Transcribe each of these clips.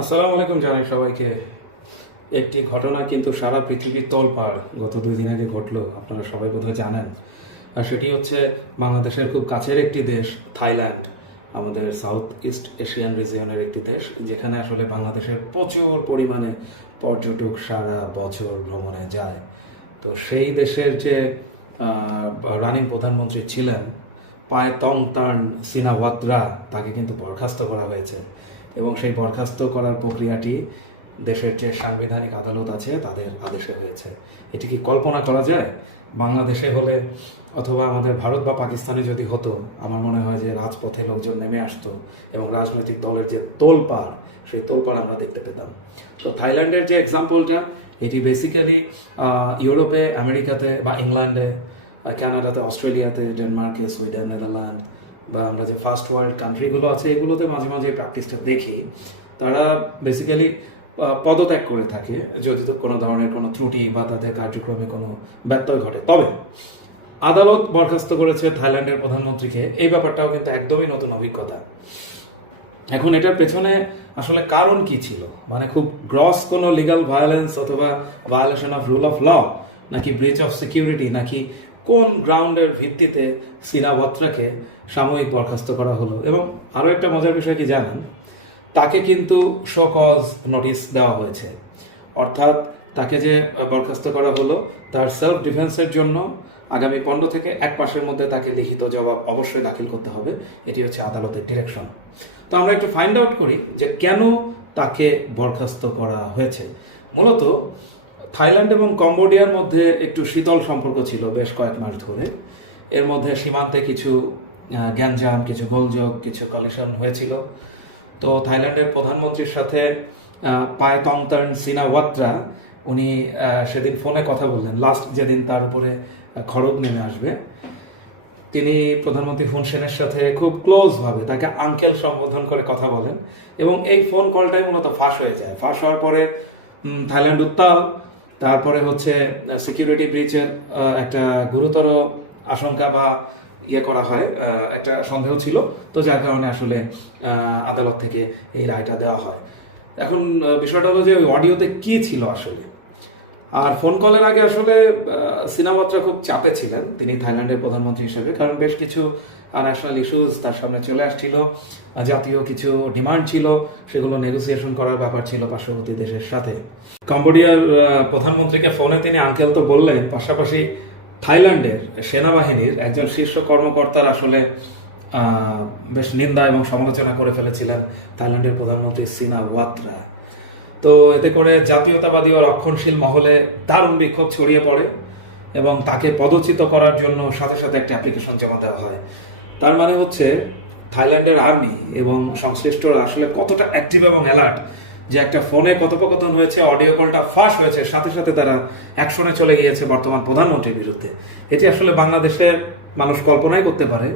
আসসালামু আলাইকুম জানাই সবাইকে। একটি ঘটনা কিন্তু সারা পৃথিবীর তোলপাড় গত দুই দিন আগে ঘটলো, আপনারা সবাই বোধহয় জানেন। আর সেটি হচ্ছে বাংলাদেশের খুব কাছের একটি দেশ, থাইল্যান্ড, আমাদের সাউথ ইস্ট এশিয়ান রিজিয়নের একটি দেশ, যেখানে আসলে বাংলাদেশের প্রচুর পরিমাণে পর্যটক সারা বছর ভ্রমণে যায়। তো সেই দেশের যে রানিং প্রধানমন্ত্রী ছিলেন, পায় তং তান সিনাওয়াত্রা, তাকে কিন্তু বরখাস্ত করা হয়েছে। এবং সেই বরখাস্ত করার প্রক্রিয়াটি দেশের যে সাংবিধানিক আদালত আছে, তাদের আদেশে হয়েছে। এটি কি কল্পনা করা যায়? বাংলাদেশে হলে অথবা আমাদের ভারত বা পাকিস্তানে যদি হতো, আমার মনে হয় যে রাজপথে লোকজন নেমে আসতো এবং রাজনৈতিক দলের যে তোলপাড়, সেই তোলপাড় আমরা দেখতে পেতাম। তো থাইল্যান্ডের যে এক্সাম্পলটা এটি বেসিক্যালি ইউরোপে, আমেরিকাতে বা ইংল্যান্ডে কানাডাতে, অস্ট্রেলিয়াতে, ডেনমার্কে, সুইডেন, নেদারল্যান্ড বা আমরা যে ফার্স্ট ওয়ার্ল্ড কান্ট্রিগুলো আছে, এগুলোতে মাঝে মাঝে প্র্যাকটিসটা দেখি। তারা বেসিক্যালি পদত্যাগ করে থাকে, যদি তো কোনো ধরনের কোনো ত্রুটি বা তাদের কার্যক্রমে কোনো ব্যত্যয় ঘটে। তবে, আদালত বরখাস্ত করেছে থাইল্যান্ডের প্রধানমন্ত্রীকে। এই ব্যাপারটাও কিন্তু একদমই নতুন অভিজ্ঞতা। এখন এটার পেছনে আসলে কারণ কি ছিল? মানে খুব গ্রস কোনো লিগাল ভায়োলেন্স অথবা violation of rule of law নাকি ব্রিচ অফ সিকিউরিটি নাকি কোন গ্রাউন্ডের ভিত্তিতে সিনা বত্রাকে সাময়িক বরখাস্ত করা হলো? এবং আরও একটা মজার বিষয় কি জানেন? তাকে কিন্তু শোকজ নোটিশ দেওয়া হয়েছে। অর্থাৎ তাকে যে বরখাস্ত করা হলো, তার সেলফ ডিফেন্সের জন্য আগামী পনেরো থেকে এক মাসের মধ্যে তাকে লিখিত জবাব অবশ্যই দাখিল করতে হবে। এটি হচ্ছে আদালতের ডিরেকশন তো আমরা একটু ফাইন্ড আউট করি যে কেন তাকে বরখাস্ত করা হয়েছে। মূলত থাইল্যান্ড এবং কম্বোডিয়ার মধ্যে একটু শীতল সম্পর্ক ছিল বেশ কয়েক মাস ধরে। এর মধ্যে সীমান্তে কিছু গ্যাঞ্জাম কিছু গোলযোগ কিছু কালেকশন হয়েছিল। তো থাইল্যান্ডের প্রধানমন্ত্রীর সাথে আহ, পায় তংতার্ন সিনাওয়াত্রা উনি সেদিন ফোনে কথা বললেন। লাস্ট যেদিন তার উপরে খড়গ নেমে আসবে। তিনি প্রধানমন্ত্রী হুন সেনের সাথে খুব ক্লোজ ভাবে তাকে আঙ্কেল সম্বোধন করে কথা বলেন এবং এই ফোন কলটাই মূলত ফাঁস হয়ে যায়। ফাঁস হওয়ার পরে থাইল্যান্ড উত্তাল তারপরে হচ্ছে সিকিউরিটি ব্রিচের একটা গুরুতর আশঙ্কা বা ইয়ে করা হয় একটা সন্দেহ ছিল। তো যার কারণে আসলে আদালত থেকে এই রায়টা দেওয়া হয়। এখন বিষয়টা হলো যে ওই অডিওতে কি ছিল আসলে? আর ফোন কলের আগে আসলে সিনামাত্রা খুব চাপে ছিলেন তিনি থাইল্যান্ডের প্রধানমন্ত্রী হিসেবে, কারণ বেশ কিছু ন্যাশনাল ইস্যুজ তার সামনে চলে আসছিল জাতীয় কিছু ডিমান্ড ছিল, সেগুলো নেগোসিয়েশন করার ব্যাপার ছিল পার্শ্ববর্তী দেশের সাথে। কম্বোডিয়ার প্রধানমন্ত্রীকে ফোনে তিনি আঙ্কেল তো বললেন, পাশাপাশি থাইল্যান্ডের সেনাবাহিনীর একজন শীর্ষ কর্মকর্তার আসলে বেশ নিন্দা এবং সমালোচনা করে ফেলেছিলেন থাইল্যান্ডের প্রধানমন্ত্রী সিনা ওয়াত্রা তো এতে করে জাতীয়তাবাদী ও রক্ষণশীল মহলে দারুণ বিক্ষোভ ছড়িয়ে পড়ে এবং তাকে পদচ্যুত করার জন্য সাথে সাথে একটা অ্যাপ্লিকেশন জমা দেওয়া হয়। তার মানে হচ্ছে থাইল্যান্ডের আর্মি এবং সংশ্লিষ্টরা আসলে কতটা অ্যাক্টিভ এবং অ্যালার্ট যে একটা ফোনে কথোপকথন হয়েছে অডিও কলটা ফাঁস হয়েছে, সাথে সাথে তারা অ্যাকশনে চলে গিয়েছে বর্তমান প্রধানমন্ত্রীর বিরুদ্ধে। এটি আসলে বাংলাদেশের মানুষ কল্পনাই করতে পারে,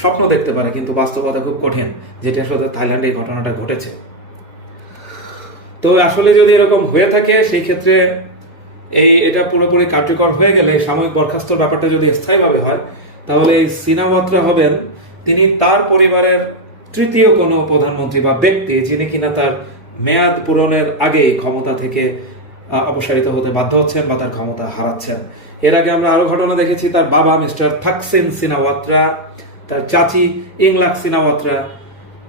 স্বপ্ন দেখতে পারে, কিন্তু বাস্তবতা খুব কঠিন, যেটি আসলে থাইল্যান্ডে এই ঘটনাটা ঘটেছে। তো আসলে যদি এরকম হয়ে থাকে, সেই ক্ষেত্রে এই এটা পুরোপুরি কার্যকর হয়ে গেলে সাময়িক বরখাস্তর ব্যাপারটা যদি স্থায়ীভাবে হয়, তাহলে এই সিনামাত্রা হবেন তিনি তার পরিবারের তৃতীয় কোনো প্রধানমন্ত্রী বা ব্যক্তি যিনি কিনা তার মেয়াদ পূরণের আগে ক্ষমতা থেকে অপসারিত হতে বাধ্য হচ্ছেন বা তার ক্ষমতা হারাচ্ছেন। এর আগে আমরা আরও ঘটনা দেখেছি, তার বাবা মিস্টার থাকসেন সিনাওয়াত্রা তার চাচি ইংলাক সিনাওয়াত্রা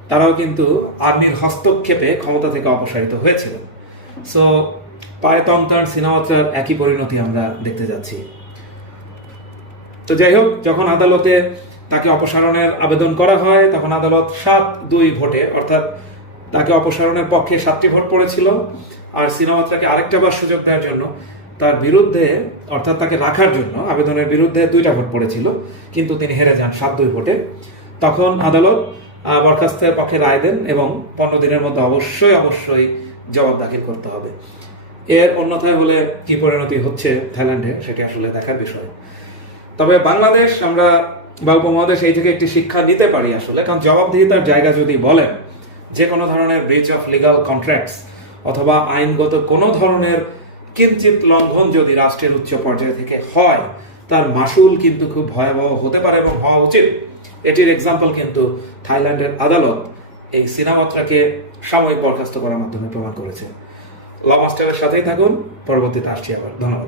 তারাও কিন্তু আর্মির হস্তক্ষেপে ক্ষমতা থেকে অপসারিত হয়েছিল। সো পায়তং তার সিনাওয়াত্রার একই পরিণতি আমরা দেখতে যাচ্ছি। তো যাই হোক, যখন আদালতে তাকে অপসারণের আবেদন করা হয়, তখন আদালত সাত দুই ভোটে, অর্থাৎ তাকে অপসারণের পক্ষে সাতটি ভোট পড়েছিল। আর সিনাওয়াত্রাকে আরেকটা বার সুযোগ দেওয়ার জন্য তার বিরুদ্ধে, অর্থাৎ তাকে রাখার জন্য আবেদনের বিরুদ্ধে দুইটা ভোট পড়েছিল। কিন্তু তিনি হেরে যান সাত দুই ভোটে। তখন আদালত বরখাস্তের পক্ষে রায় দেন এবং পনেরো দিনের মধ্যে অবশ্যই অবশ্যই জবাব দাখিল করতে হবে। এর অন্যথায় হলে কি পরিণতি হচ্ছে থাইল্যান্ডে সেটি আসলে দেখার বিষয়। তবে বাংলাদেশ, আমরা বা উপমহাদেশ এই থেকে একটি শিক্ষা নিতে পারি আসলে, কারণ জবাবদিহিতার জায়গা যদি বলেন, যে কোনো ধরনের ব্রিচ অফ লিগাল কন্ট্রাক্টস অথবা আইনগত কোনো ধরনের কিঞ্চিত লঙ্ঘন যদি রাষ্ট্রের উচ্চ পর্যায় থেকে হয়, তার মাসুল কিন্তু খুব ভয়াবহ হতে পারে এবং হওয়া উচিত। এটির এক্সাম্পল কিন্তু থাইল্যান্ডের আদালত এই সিনামাত্রাকে সাময়িক বরখাস্ত করার মাধ্যমে প্রমাণ করেছে। ল মাস্টারের সাথেই থাকুন, পরবর্তীতে আসছি আবার। ধন্যবাদ।